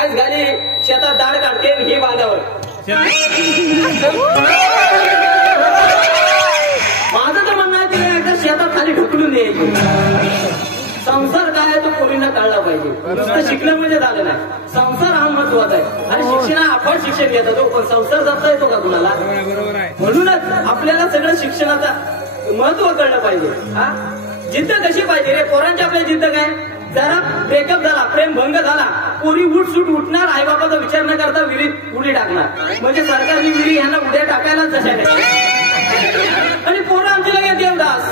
आज घाली शेतात दाढ काढते हे बांधावर. माझं तर म्हणणं आहे की एकदा शेतात खाली ढकलून द्यायचे. संसार काय आहे तो पोरींना कळला पाहिजे. नुसतं शिकलं म्हणजे झालं नाही, संसार हा महत्वाचा आहे. आणि शिक्षण आपण शिक्षण घेतात तो, पण संसार जपता येतो का कुणाला? म्हणूनच आपल्याला सगळं शिक्षणाचा महत्व कळलं पाहिजे. हा जिद्द कशी पाहिजे रे पोरांची? आपल्या जिद्द काय? जरा ब्रेकअप झाला, प्रेम भंग झाला, पोरी उठसूट उठणार, आई बाबाचा विचार न करता विहिरीत उडी टाकणार. म्हणजे सरकारने विहिरी ह्यांना उड्या टाकायला जशा नाही. आणि पोरं आमचे लगे देवदास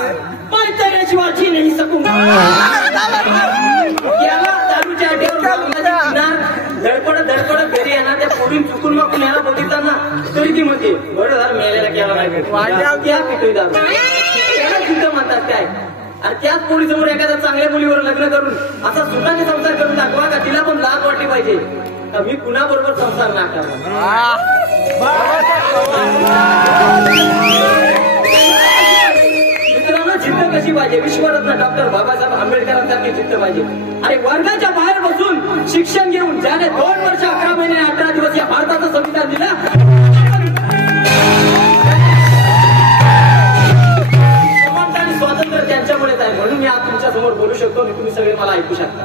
शिवाय नाही सकून याला दारूच्या अड्ड्यावर धडपडत घरी येणार. त्या पोरीन चुकून मग पुण्याला बघितलं ना तरी ती म्हणते बरं झालं मेलेला केला नाही त्या पितोय दारू. त्याला शुद्ध म्हणतात काय? आणि त्याच पोरीसमोर एखाद्या चांगल्या मुलीवर लग्न करून असा सुखाने संसार करून दाखवा का तिला पण लाज वाटली पाहिजे का मी कुणाबरोबर संसार ना करणार. मित्रांनो जिद्द कशी पाहिजे? विश्वरत्न डॉक्टर बाबासाहेब आंबेडकरांसारखी जिद्द पाहिजे. अरे वर्गाच्या बाहेर बसून शिक्षण घेऊन ज्याने 2 वर्ष 11 महिने 18 दिवस या भारताचं संविधान दिलं, स्वातंत्र्य त्यांच्यामुळेच आहे. म्हणून मी आज तुमच्या समोर बोलू शकतो आणि तुम्ही सगळे मला ऐकू शकता.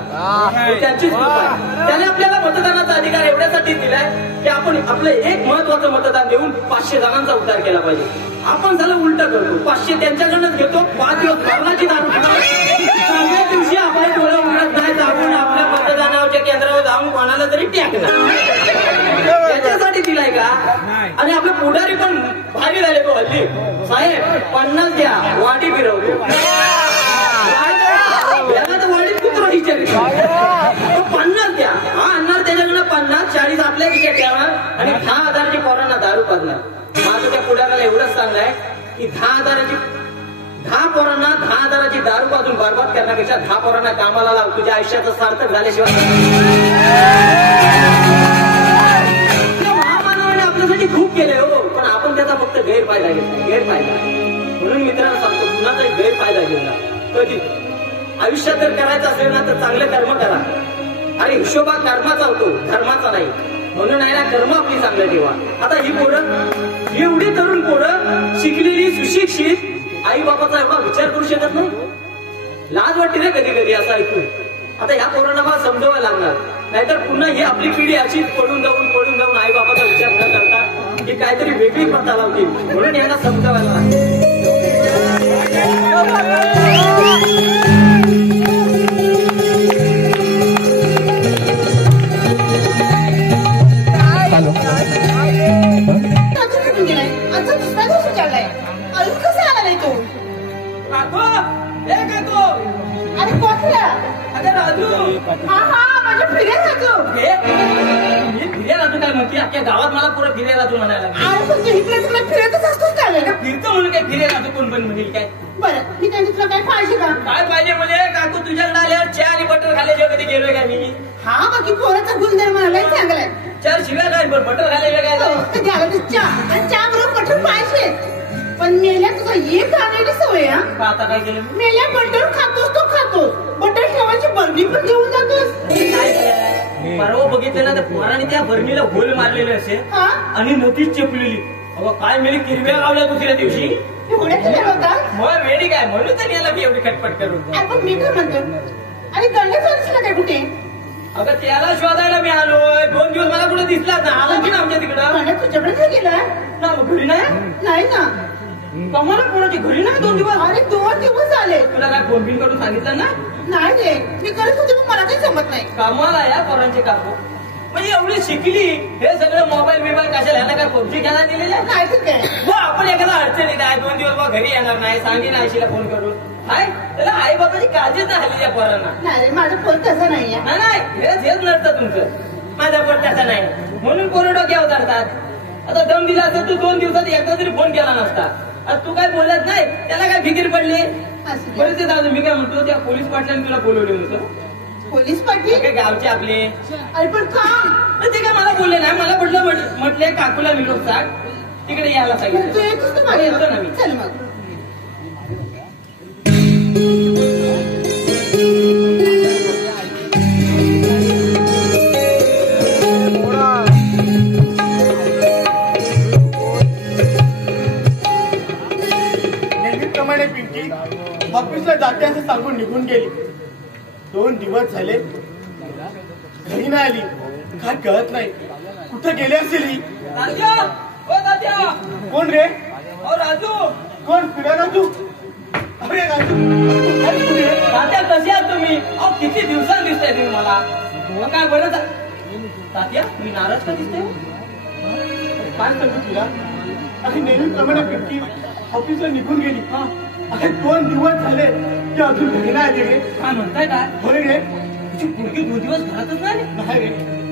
त्यांचीच कृपा आहे. त्याने आपल्याला मतदानाचा अधिकार एवढ्यासाठी दिलाय की आपण आपलं एक महत्वाचं मतदान देऊन 500 जणांचा उद्धार केला पाहिजे. आपण झालं उलट करतो, 500 त्यांच्याकडनंच घेतो, 5 दिवस मरणाची दारू सहाव्या दिवशी आपले डोळे उघडत नाही, आपण आपल्या मतदानाच्या केंद्रावर जाऊन कोणाला तरी टाकणार. त्याच्यासाठी दिलाय का? आणि आपले पुढारी पण भारी झाले तो हल्ली. साहेब 50 द्या, वाटी फिरवतो. याला तर वाडीत कुत्र विचारित 50 द्या. हा आणणार त्याच्याकडनं 50, 40 आपल्या विषयात ठेवणार आणि 10,000ची पोरांना दारू पाजणार. माझं त्या पुढाऱ्याला एवढंच सांगलंय की 10 पोरांना 10,000ची दारू पाजून बरबाद करण्यापेक्षा 10 पोरांना कामाला लाव. तुझ्या आयुष्याचं सार्थक झाल्याशिवाय महामानवाने आपल्यासाठी खूप केले हो, पण आपण त्याचा फक्त गैरफायदा घेतला, गैरफायदा. म्हणून मित्रांनो सांगतो कुणाचाही गैरफायदा घेऊन कधी आयुष्यात जर करायचं असेल ना तर चांगले कर्म करा. अरे हिशोबा कर्माचा होतो, धर्माचा नाही. म्हणून आहे ना कर्म आपली चांगलं ठेवा. आता ही पोरं एवढी तरुण पोरं शिकलेली सुशिक्षित आई बापाचा एवढा विचार करू शकत नाही. लाज वाटते रे कधी कधी असं ऐकून. आता ह्या पोरांना मला समजवायला लागणार, नाहीतर पुन्हा ही आपली पिढी अशीच पडून जाऊन आई बापाचा विचार न करता ही काहीतरी वेगळी पत्ता लावतील. म्हणून यांना समजवायला लागते. गावात मला पुरं फिरायला तू म्हणायला फिरतच असतोच काय फिरतो म्हणून काय फिरायला तू कोण पण म्हणेल काय? बरं ठीक आहे, तुला काय पाहिजे का? काय पाहिजे म्हणजे काकू तुझ्याकडे आल्यावर चहा आणि बटर खाल्ल्याशिवाय कधी गेलोय का मी? हा बाकी पोराचा गुणधर्म मला चांगलाय. 4 शिव्या काय बटर खाल्ल्याशिवाय काय? कधी आलं तर चहा आणि चहा बरोबर बटर पाहिजे. पण मेल्या तुझा एक खाण्याची सवय हा. आता काय केलं? मेल्या बटर खातोस तो खातोस, बटर ठेवायची बर्मी पण घेऊन जातोस. परवा बघितलं ना त्या पोराने त्या बर्मीला होल मारलेले असे हा आणि नदीच चेपलेली. अगं काय मेली किरव्या लावल्या दुसऱ्या दिवशी. एवढ्याच वेळ होता मग वेडी काय म्हणून तर याला मी एवढी खटपट करून. आपण मी काय म्हणतो आणि गणेश दिसला काय कुठे? अगं त्याला शोधायला मी आलोय. 2 दिवस मला कुठे दिसला ना. आला की ना आमच्या तिकडं. गणेश तुझ्याकडे नाही गेला ना घरी नाही ना. कमाला कोणाची घरी नाही 2 दिवस. अरे 2 दिवस झाले. तुला काय फोन बिन करून सांगितलं ना? नाही रे मी करत होते पण मला काही जमत नाही. कामाला या पोरांचे काकू म्हणजे एवढी शिकली. हे सगळं मोबाईल कशाला ह्याला काय पबजी घ्यायला दिलेलं आहे? काय ठीक आहे. आपण एखादा अडचणी काय 2 दिवस घरी येणार नाही सांगेन आईशीला फोन करून. काय त्याला आई बाबाची काळजीच नाही हल्ली त्या पोरांना. नाही रे माझा फोन तसा नाहीये. नाही हेच नडतं तुमचं. माझा पोट तसा नाही म्हणून पोरं डोक्यावर उतरतात. आता दम दिला असता तू 2 दिवसात एकदा तरी फोन केला नसता. आता तू काय बोलत नाही त्याला काय फिकीर पडली. असू दे. बरेच दादा मी काय म्हणतो त्या पोलीस पाटलांनी तुला बोलवले होतं. पोलीस पाटील काय गावचे आपले अरे पण का ते काय मला बोलले नाही. मला म्हटले काकूला निरोप सांग तिकडे यायला तू सांगितलं. येतोस ना हो, येतो ना मी. माझ्या चल मग. नेहमीप्रमाणे पिंकी ऑफिसला जाते असं सांगून निघून गेली. 2 दिवस झाले घरी नाही आली. काय कळत नाही कुठं गेली असेल ही. तात्या, ओ तात्या. कोण रे. ओ राजू. कोण फिरा राजू. अरे राजू तू काय कुठे. तात्या कसे आहात तुम्ही. अहो किती दिवसांनी दिसताय तुम्ही मला. मग काय बरं तात्या मी नाराज का दिसते. काय सांगू तुला. अरे नेहमीप्रमाणे पिंकी ऑफिसला निघून गेली. अरे 2 दिवस झाले की अजून घरी नाही आली रे. काय म्हणताय काय. होय रे. तुझी मुलगी 2 दिवस घरातच नाही. नाही रे.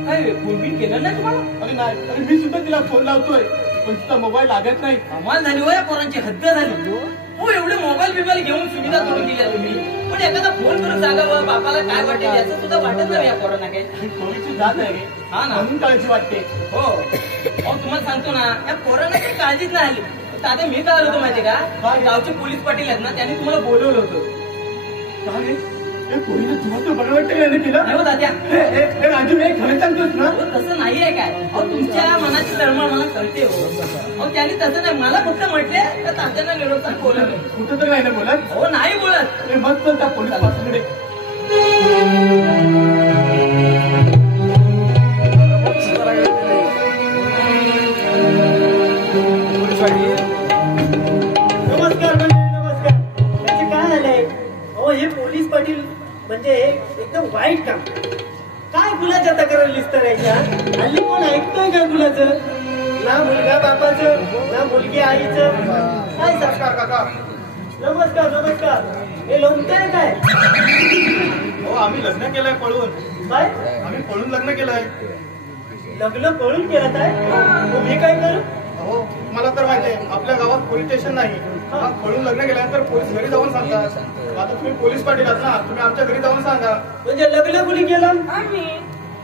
काय फोन बिन केलं नाही तुम्हाला. अरे नाही. अरे मी सुद्धा तिला फोन लावतोय पण तिचा मोबाईल लागत नाही. कमाल झाली हो या पोरांची हद्द झाली. हो एवढे मोबाईल घेऊन सुविधा करून दिल्या तुम्ही. पण एखादा फोन करून सांगावं बापाला काय वाटेल याचं सुद्धा वाटत नाही या पोरांना काही. ही कोणीची जात आहे रे. हा ना. म्हणून काळजी वाटते. हो अहो तुम्हाला सांगतो ना या पोरांना काही काळजीच नाही आली. तात्या मी काय आलो होतो माहितीये का. गावचे पोलीस पाटील आहेत ना त्यांनी तुम्हाला बोलवलं होतं. काय रे. हे कोणीने तुला तर बरं वाटतं याने केलं. नाही हो तात्या. हे राजू हे खरं सांगतोस ना. हो तसं नाहीये काय. अहो तुमच्या मनाची तळमळ मला कळते हो. अहो त्यांनी तसं नाही मला फक्त म्हटले तर तात्यांना निरोप सांग बोलवलं. कुठं तर नाही ना बोलत. हो नाही बोलत. हे मग चल त्या पोलीस पाटीलकडे. नमस्कार नमस्कार. त्याचे काय झालंय. अहो हे पोलीस पाटील म्हणजे एकदम वाईट काम. काय गुलाच्या तक्रारी लिस्ट करायच्या. हल्ली कोण ऐकतोय का गुलाचं. ना मुलगा बापाचं ना मुलगी आईचं. काय नमस्कार काका. नमस्कार नमस्कार. हे लोणचं काय. हो आम्ही लग्न केलंय पळून. काय आम्ही पळून लग्न केलंय. लग्न पळून केलं काय. तुम्ही काय करू. हो मला तर माहितीये आपल्या गावात पोलीस स्टेशन नाही. पळून लग्न केल्यानंतर पोलीस घरी जाऊन सांगतात. आता तुम्ही पोलीस पाटील आहात ना तुम्ही आमच्या घरी जाऊन सांगा. म्हणजे लग्न कुणी केलं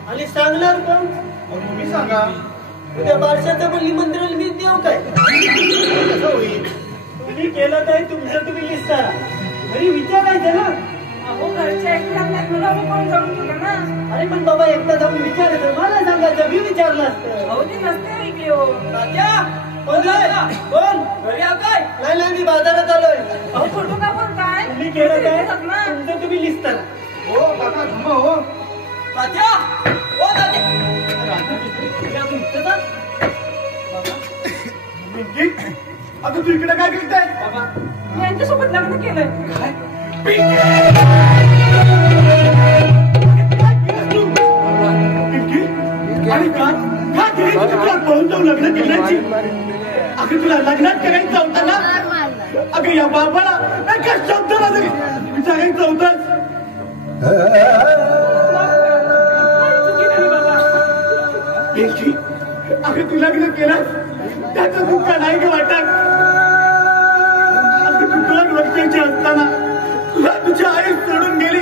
आणि सांगणार कोण. तुम्ही सांगा. उद्या बारशाचं पण निमंत्रण मी देऊ काय. कसं होईल. तुम्ही केलं काय तुमचं तुम्ही लिस्ट करा. घरी विचारायचं ना. अहो घरच्या एकट्यात मला कोण जाऊन केलं ना. अरे पण बाबा एकदा जाऊन विचारायचं. मला सांगायचं मी विचारलं असतं. अहो ते नसते ऐकले हो. तात्या कोण काय कोण. घरी आव काय. नाही नाही मी बाजारात आलोय. अहो फोटो का बोलताय. तुम्ही केलं काय ना. तुमचं तुम्ही लिस्ट करा. हो काका थांबा. हो तात्या ओ तात्या. तुम्ही अजून इथेच आहात? पिंकी आता तू इकडे काय करताय. बाबा मी यांच्यासोबत लग्न केलंय. काय पिंकी आणि का केली तुला पळून जाऊन लग्न केल्याची. अगं तुला लग्नात करायचं होतं ना. अगं या बाबाला एका शब्दाला तरी विचारायचं होतं. पिंकी अगं तू लग्न केलं त्याचं दुःख नाही ग वाटत. अगं तू 2 वर्षाची असताना तुला तुझी आई सोडून गेली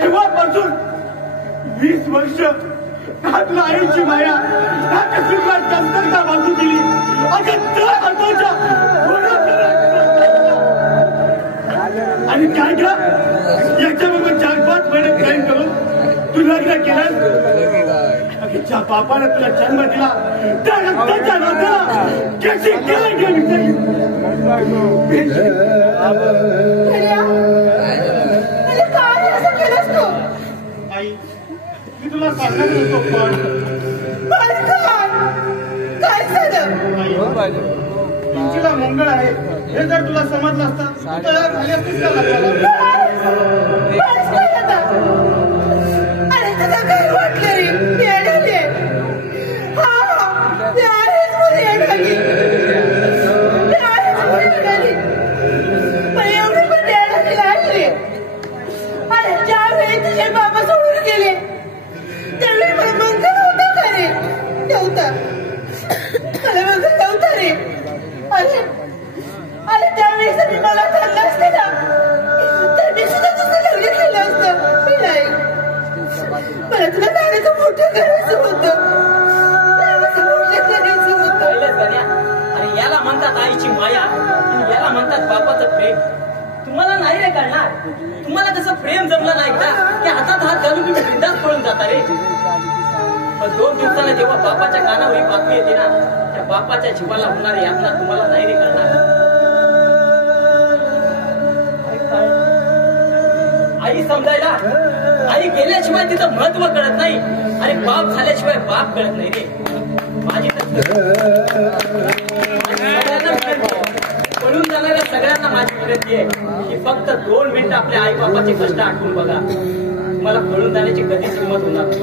तेव्हापासून 20 वर्ष हा तुला आईची माया हा कसुरला कमतरता बाजू दिली. अगं त्या हाताच्या आणि काय का याच्याबरोबर 4-5 महिने प्लॅन करून तू लग्न केलं. ज्या बापाने तुला जन्म दिला त्या रक्ताच्या नात्याला कशी केलं गेली. काय असं केलंस तू. आई मी तुला सांगणार होतो पण काय झालं. पिंकीला मंगळ आहे हे जर तुला समजलं असतं तर झाली असतीस का लग्नाला. अरे तुला काय वाटलं रे. येडाले. हा ते आहेच मुली येडाली. ते आहेच मुली येडाली. पण एवढी पण येडाली नाही रे. अरे ज्यावेळी तुझे बाबा सोडून गेले त्यावेळी मला मंगल होतं अरे त्यावेळेस मी मला चाललं असते ना तर मी सुद्धा तुझं लग्न केलं असतं. नाही, मला तुला लहानाचं मोठं करायचं होतं. लहानाचं मोठं करायचं होतं. पहिलेच गण्या, आणि याला म्हणतात आईची माया आणि याला म्हणतात बापाचं प्रेम. तुम्हाला नाही रे कळणार. तुम्हाला कसं प्रेम जमलं नाही का की हातात हात घालून तुम्ही बिंदास पळून जाता रे. पण 2 दिवसाला जेव्हा बापाच्या कानावर ही बातमी येते ना त्या बापाच्या जीवाला होणारे यातना तुम्हाला नाही रे कळणार. आई समजायला, आई गेल्याशिवाय तिचं महत्व कळत नाही आणि बाप झाल्याशिवाय बाप कळत नाही रे. माझी पळून जाणाऱ्या सगळ्यांना माझी विनंती आहे की फक्त 2 मिनिटं आपल्या आई बापाचे कष्ट आठवून बघा. तुम्हाला पळून जाण्याची कधीच हिंमत होणार नाही.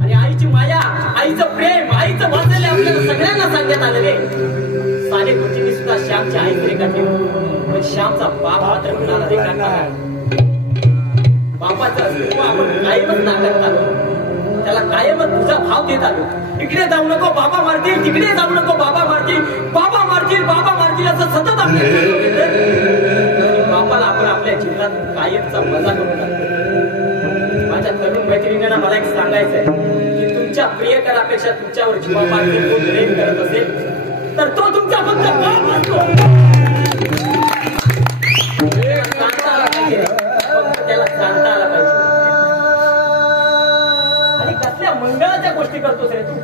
आणि आईची माया, आईचं प्रेम, आईचं वाचले आपल्याला सगळ्यांना सांगण्यात आलं रे. साने गुरुजींनी सुद्धा श्यामच्या आईकडे काढले पण श्यामचा बाप मात्र कुणाला रेखाटला. बापाचं अस्तित्व आपण कायमच नाकारत आलो. त्याला कायमच तुझा भाव देत आलो. इकडे जाऊ नको बाबा मारतील, तिकडे जाऊ नको बाबा मारतील, बाबा मारतील, बाबा मारतील असं सतत आपल्या बापाला आपण आपल्या जीवनात कायमचा मजा करून टाकतो. माझ्या तरुण मैत्रिणींना मला एक सांगायचंय की तुमच्या प्रियकरापेक्षा तुमच्यावर जीवापाड जो प्रेम करत असेल तर तो तुमचा फक्त बाप असतो. जाणता आला पाहिजे, फक्त त्याला जाणता आला पाहिजे. आणि कसल्या मंगळाच्या गोष्टी करतोस रे तू.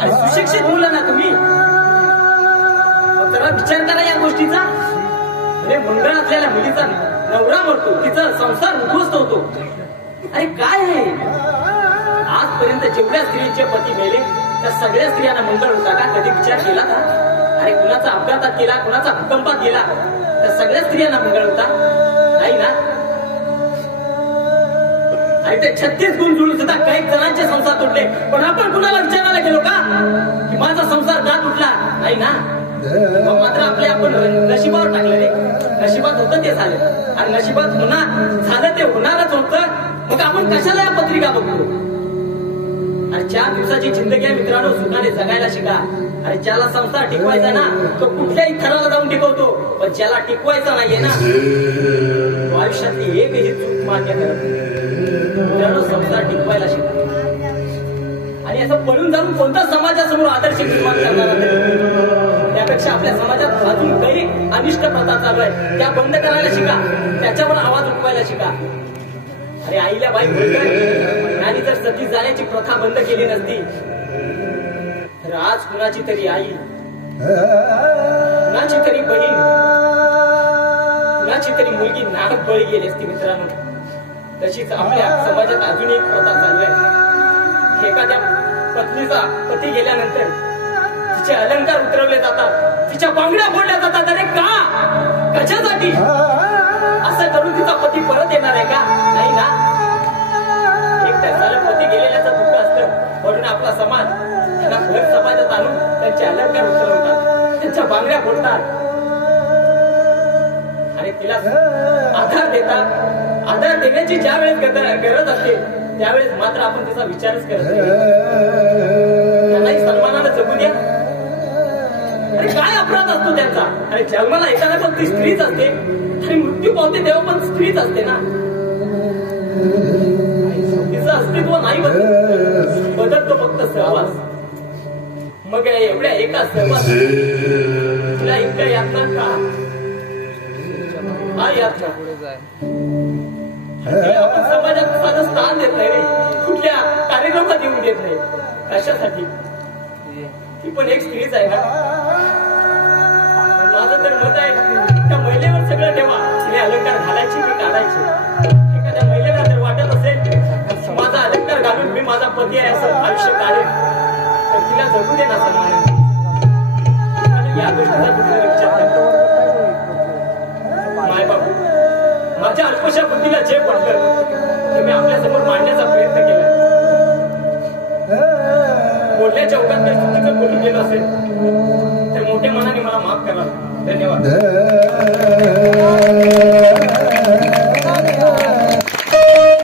आणि सुशिक्षित मुलं ना तुम्ही, जरा विचार करा या गोष्टीचा. म्हणजे मंगळ असलेल्या मुलीचा नवरा मरतो, तिचा संसार उद्ध्वस्त होतो. अरे काय आहे, आजपर्यंत जेवढ्या स्त्रीचे पती मेले त्या सगळ्या स्त्रियांना मंगळ होता का? कधी विचार केला का? अरे कुणाचा अपघातात गेला, कुणाचा भूकंपात गेला त्या सगळ्या स्त्रियांना मंगळ होता? नाही ना. आणि ते 36 गुण जुळून सुद्धा काही जणांचे संसार तुटले पण आपण कुणाला विचारायला गेलो का की माझा संसार का तुटला? नाही ना. मग मात्र आपले आपण नशिबावर टाकले रे. नशिबात होतं ते झालं आणि नशिबात होणार झालं ते होणारच होतं. मग आपण कशाला या पत्रिका बघतो? आणि 4 दिवसाची जिंदगी आहे मित्रांनो, सुखाने जगायला शिका. आणि ज्याला संसार टिकवायचा ना तो कुठल्याही थराला जाऊन टिकवतो पण ज्याला टिकवायचा नाहीये ना तो आयुष्यातली एकही चूक मान्य करत मित्रांनो. संसार टिकवायला शिका. आणि असं पळून जाऊन कोणता समाजासमोर आदर्श निर्माण करणार नाही. त्यापेक्षा आपल्या समाजात अजून काही अनिष्ट प्रथा चालू आहे त्या बंद करायला शिका. त्याच्यावर आवाज उठवायला शिका. अरे आईला बाई बोलतोय आणि जर सती जाण्याची प्रथा बंद केली नसती तर आज कुणाची तरी आई, कुणाची तरी बहीण, कुणाची तरी मुलगी नाहक बळी गेली असती मित्रांनो. तशीच आपल्या समाजात अजून एक प्रथा चालू आहे. एखाद्या पत्नीचा पती गेल्यानंतर तिचे अलंकार उतरवले जातात, तिच्या बांगड्या फोडल्या जातात. अरे का? कशासाठी? असं करून तिचा पती परत येणार आहे का? नाही ना. एक तर झालं पती गेलेल्याचं दुःख असतं म्हणून आपला समाज त्यांना भर समाजात आणून त्यांचे अलंकार उतरवतात, त्यांच्या बांगड्या फोडतात आणि तिला आधार देतात. आधार देण्याची ज्या वेळेस गरज असते त्यावेळेस मात्र आपण त्याचा विचारच करत नाही. त्यांनाही सन्मानानं जगू द्या. अरे काय अपराध असतो त्यांचा? अरे जन्माला येताना पण ती स्त्रीच असते आणि मृत्यू पावते तेव्हा पण स्त्रीच असते ना. तिचं अस्तित्व नाही बदलतो फक्त सहवास. मग एवढ्या एका सहवास तिला इतक्या यातना का? हा यातना आपण समाजात साधं स्थान देत नाही रे. कुठल्या कार्यक्रमात येऊन देत नाही. कशासाठी? ती पण एक स्त्रीच आहे ना. माझं तर मत आहे त्या महिलेवर सगळं ठेवा. तिने अलंकार घालायची की काढायची. एखाद्या महिलेला जर वाटत असेल माझा अलंकार घालून मी माझा पती आहे असं आयुष्य काढेल तर तिला जगू दे ना सन्मानाने. या गोष्टीचा कुठला विचार करतो माय बाबू. माझ्या अल्पशा बुद्धीला जे पडलं ते मी आपल्यासमोर मांडण्याचा